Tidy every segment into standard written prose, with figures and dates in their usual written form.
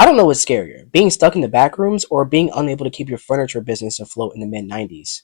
I don't know what's scarier, being stuck in the back rooms or being unable to keep your furniture business afloat in the mid 90s.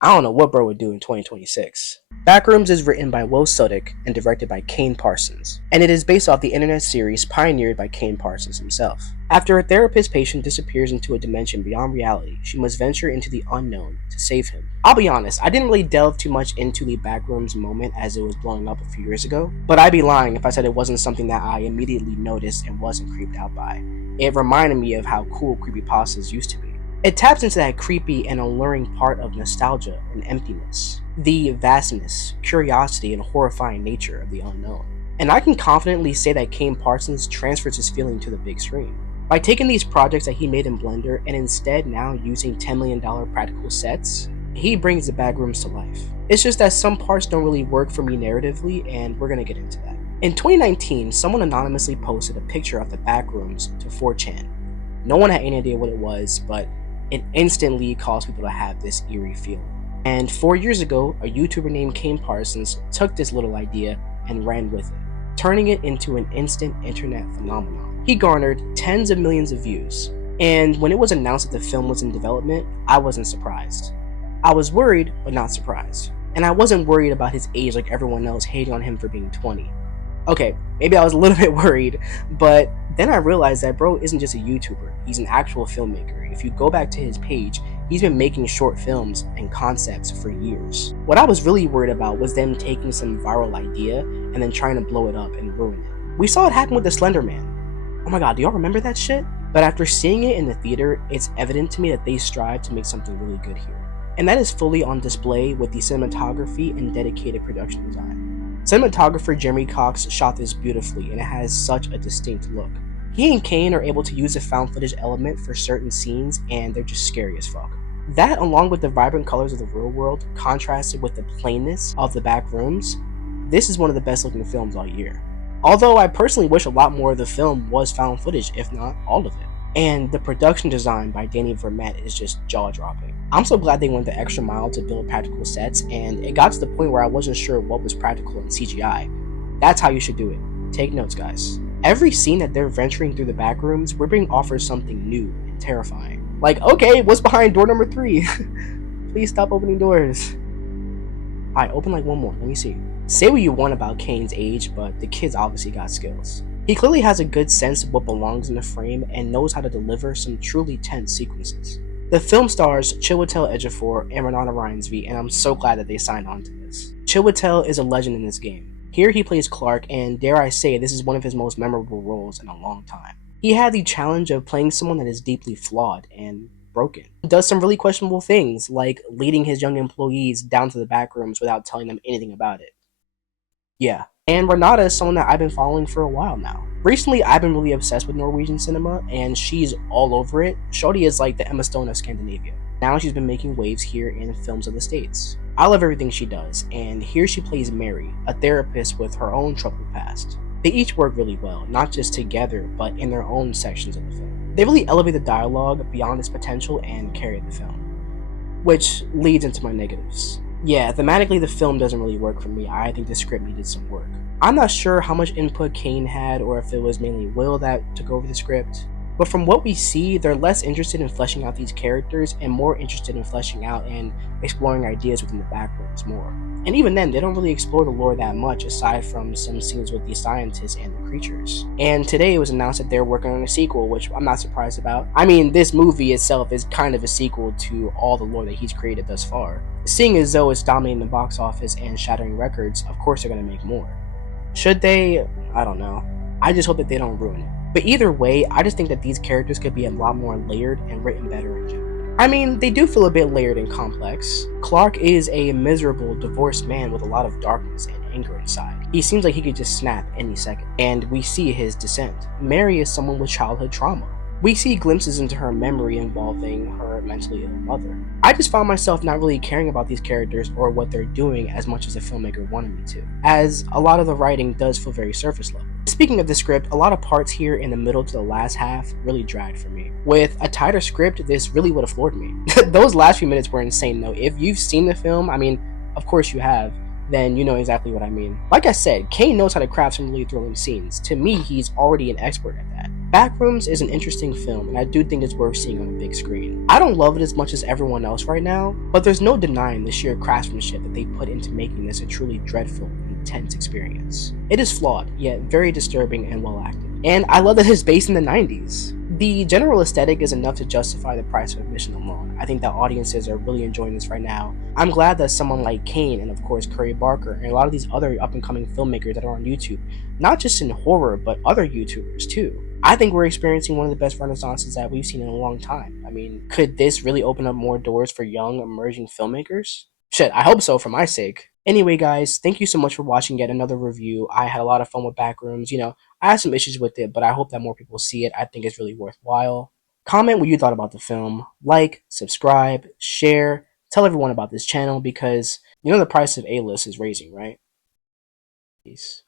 I don't know what bro would do in 2026. Backrooms is written by Will Sudick and directed by Kane Parsons, and it is based off the internet series pioneered by Kane Parsons himself. After a therapist patient disappears into a dimension beyond reality, she must venture into the unknown to save him. I'll be honest, I didn't really delve too much into the Backrooms moment as it was blowing up a few years ago, but I'd be lying if I said it wasn't something that I immediately noticed and wasn't creeped out by. It reminded me of how cool creepypastas used to be. It taps into that creepy and alluring part of nostalgia and emptiness, the vastness, curiosity, and horrifying nature of the unknown. And I can confidently say that Kane Parsons transfers his feeling to the big screen. By taking these projects that he made in Blender and instead now using $10 million practical sets, he brings the Backrooms to life. It's just that some parts don't really work for me narratively, and we're gonna get into that. In 2019, someone anonymously posted a picture of the Backrooms to 4chan. No one had any idea what it was, but it instantly caused people to have this eerie feeling. And 4 years ago, a YouTuber named Kane Parsons took this little idea and ran with it, turning it into an instant internet phenomenon. He garnered tens of millions of views, and when it was announced that the film was in development, I wasn't surprised. I was worried, but not surprised. And I wasn't worried about his age like everyone else hating on him for being 20. Okay, maybe I was a little bit worried, but then I realized that bro isn't just a YouTuber, he's an actual filmmaker. If you go back to his page, he's been making short films and concepts for years. What I was really worried about was them taking some viral idea and then trying to blow it up and ruin it. We saw it happen with the Slender Man. Oh my god, do y'all remember that shit? But after seeing it in the theater, it's evident to me that they strive to make something really good here. And that is fully on display with the cinematography and dedicated production design. Cinematographer Jeremy Cox shot this beautifully, and it has such a distinct look. He and Kane are able to use the found footage element for certain scenes, and they're just scary as fuck. That, along with the vibrant colors of the real world, contrasted with the plainness of the back rooms, this is one of the best looking films all year. Although I personally wish a lot more of the film was found footage, if not all of it. And the production design by Danny Vermette is just jaw-dropping. I'm so glad they went the extra mile to build practical sets, and it got to the point where I wasn't sure what was practical and CGI. That's how you should do it. Take notes, guys. Every scene that they're venturing through the back rooms, we're being offered something new and terrifying. Like, okay, what's behind door number 3? Please stop opening doors. Alright, open like one more, let me see. Say what you want about Kane's age, but the kid's obviously got skills. He clearly has a good sense of what belongs in the frame and knows how to deliver some truly tense sequences. The film stars Chiwetel Ejiofor and Renata Reinsve, and I'm so glad that they signed on to this. Chiwetel is a legend in this game. Here he plays Clark, and dare I say, this is one of his most memorable roles in a long time. He had the challenge of playing someone that is deeply flawed and broken. He does some really questionable things, like leading his young employees down to the back rooms without telling them anything about it. Yeah. And Renata is someone that I've been following for a while now. Recently, I've been really obsessed with Norwegian cinema, and she's all over it. Shorty is like the Emma Stone of Scandinavia. Now she's been making waves here in films of the States. I love everything she does, and here she plays Mary, a therapist with her own troubled past. They each work really well, not just together, but in their own sections of the film. They really elevate the dialogue beyond its potential and carry the film. Which leads into my negatives. Yeah, thematically the film doesn't really work for me. I think the script needed some work. I'm not sure how much input Kane had or if it was mainly Will that took over the script, but from what we see, they're less interested in fleshing out these characters and more interested in fleshing out and exploring ideas within the backrooms more. And even then, they don't really explore the lore that much aside from some scenes with the scientists and the creatures. And today it was announced that they're working on a sequel, which I'm not surprised about. I mean, this movie itself is kind of a sequel to all the lore that he's created thus far. Seeing as though it's dominating the box office and shattering records, of course they're going to make more. Should they? I don't know. I just hope that they don't ruin it. But either way, I just think that these characters could be a lot more layered and written better in general. I mean, they do feel a bit layered and complex. Clark is a miserable, divorced man with a lot of darkness and anger inside. He seems like he could just snap any second, and we see his descent. Mary is someone with childhood trauma. We see glimpses into her memory involving her mentally ill mother. I just found myself not really caring about these characters or what they're doing as much as the filmmaker wanted me to, as a lot of the writing does feel very surface level. Speaking of the script, a lot of parts here in the middle to the last half really dragged for me. With a tighter script, this really would have floored me. Those last few minutes were insane though. If you've seen the film, I mean, of course you have, then you know exactly what I mean. Like I said, Kane knows how to craft some really thrilling scenes. To me, he's already an expert at that. Backrooms is an interesting film, and I do think it's worth seeing on a big screen. I don't love it as much as everyone else right now, but there's no denying the sheer craftsmanship that they put into making this a truly dreadful, intense experience. It is flawed, yet very disturbing and well acted. And I love that it's based in the 90s. The general aesthetic is enough to justify the price of admission alone. I think that audiences are really enjoying this right now. I'm glad that someone like Kane and of course Curry Barker and a lot of these other up and coming filmmakers that are on YouTube, not just in horror but other YouTubers too. I think we're experiencing one of the best renaissances that we've seen in a long time. I mean, could this really open up more doors for young emerging filmmakers? Shit, I hope so for my sake. Anyway, guys, thank you so much for watching yet another review. I had a lot of fun with Backrooms. I had some issues with it, but I hope that more people see it. I think it's really worthwhile. Comment what you thought about the film. Like, subscribe, share, tell everyone about this channel because the price of A-list is raising, right? Peace.